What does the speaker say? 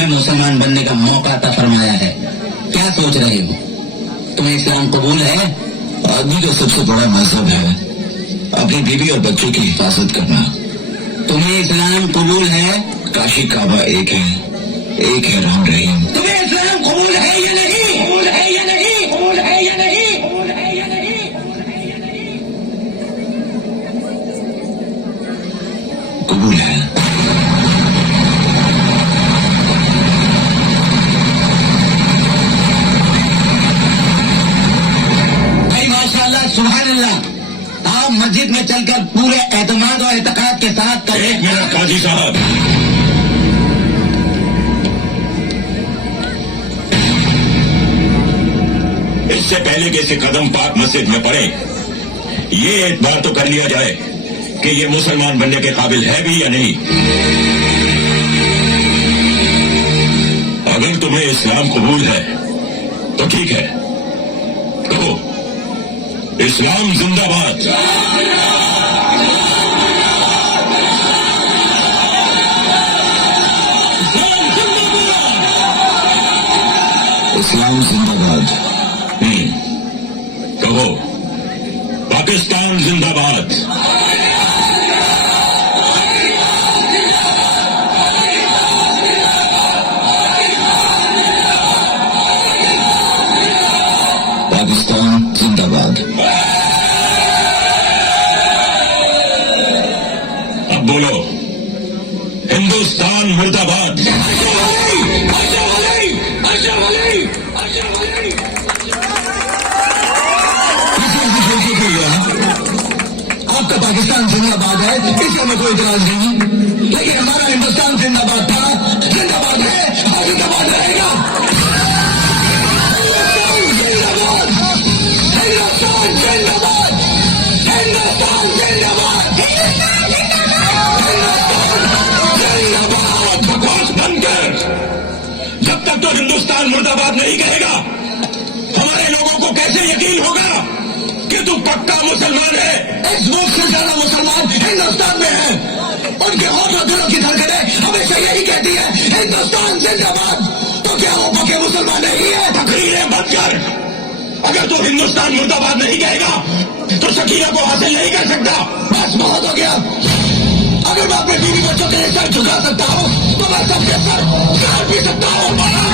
तुम्हें मुसलमान बनने का मौका अता फरमाया है, क्या सोच रहे हो? तुम्हें इस्लाम कबूल है? आदमी का सबसे बड़ा मजहब है अपनी बीवी और बच्चों की हिफाजत करना। तुम्हें इस्लाम कबूल है? काशी काबा एक है राम रहीम। तुम्हें इस्लाम कबूल है या नहीं? कबूल है या नहीं? कबूल है या नहीं? कबूल है या नहीं? कबूल है। भाई माशाअल्लाह, सुभान अल्लाह। आप मस्जिद में चलकर पूरे एतमाद और एतकाद के साथ करें। एक मिनट काजी साहब, इससे पहले कि इसे कदम पाक मस्जिद में पड़े, ये एक बार तो कर लिया जाए कि ये मुसलमान बनने के काबिल है भी या नहीं। अगर तुम्हें इस्लाम कबूल है तो ठीक है, कहो इस्लाम जिंदाबाद। इस्लाम जिंदाबाद। कहो पाकिस्तान जिंदाबाद। पाकिस्तान जिंदाबाद। अब बोलो हिंदुस्तान मुर्दाबाद। आपका पाकिस्तान जिंदाबाद है, इसका मैं कोई इतराज नहीं, लेकिन हमारा हिंदुस्तान जिंदाबाद था, जिंदाबाद है और जिंदाबाद रहेगा। हिंदुस्तान जिंदाबाद, हिंदुस्तान जिंदाबाद, जिंदाबाद। बकवास बंद कर। जब तक तो हिंदुस्तान मुर्दाबाद नहीं कहेगा, हमारे लोगों को कैसे यकीन होगा कि तू पक्का मुसलमान है। इस मुल्क से ज्यादा मुसलमान हिंदुस्तान में है। उनके होठों दिलों की धड़कनें हमेशा यही कहती है हिंदुस्तान जिंदाबाद। तो क्या वो पक्के मुसलमान नहीं है? तकरीरें बंद कर। अगर तू हिंदुस्तान मुर्दाबाद नहीं कहेगा तो शकीला को हासिल नहीं कर सकता। बस बहुत हो गया। अगर मैं अपने बीवी बच्चों के लिए सर झुका सकता हूँ तो मैं सबके सर काट भी सकता हूँ।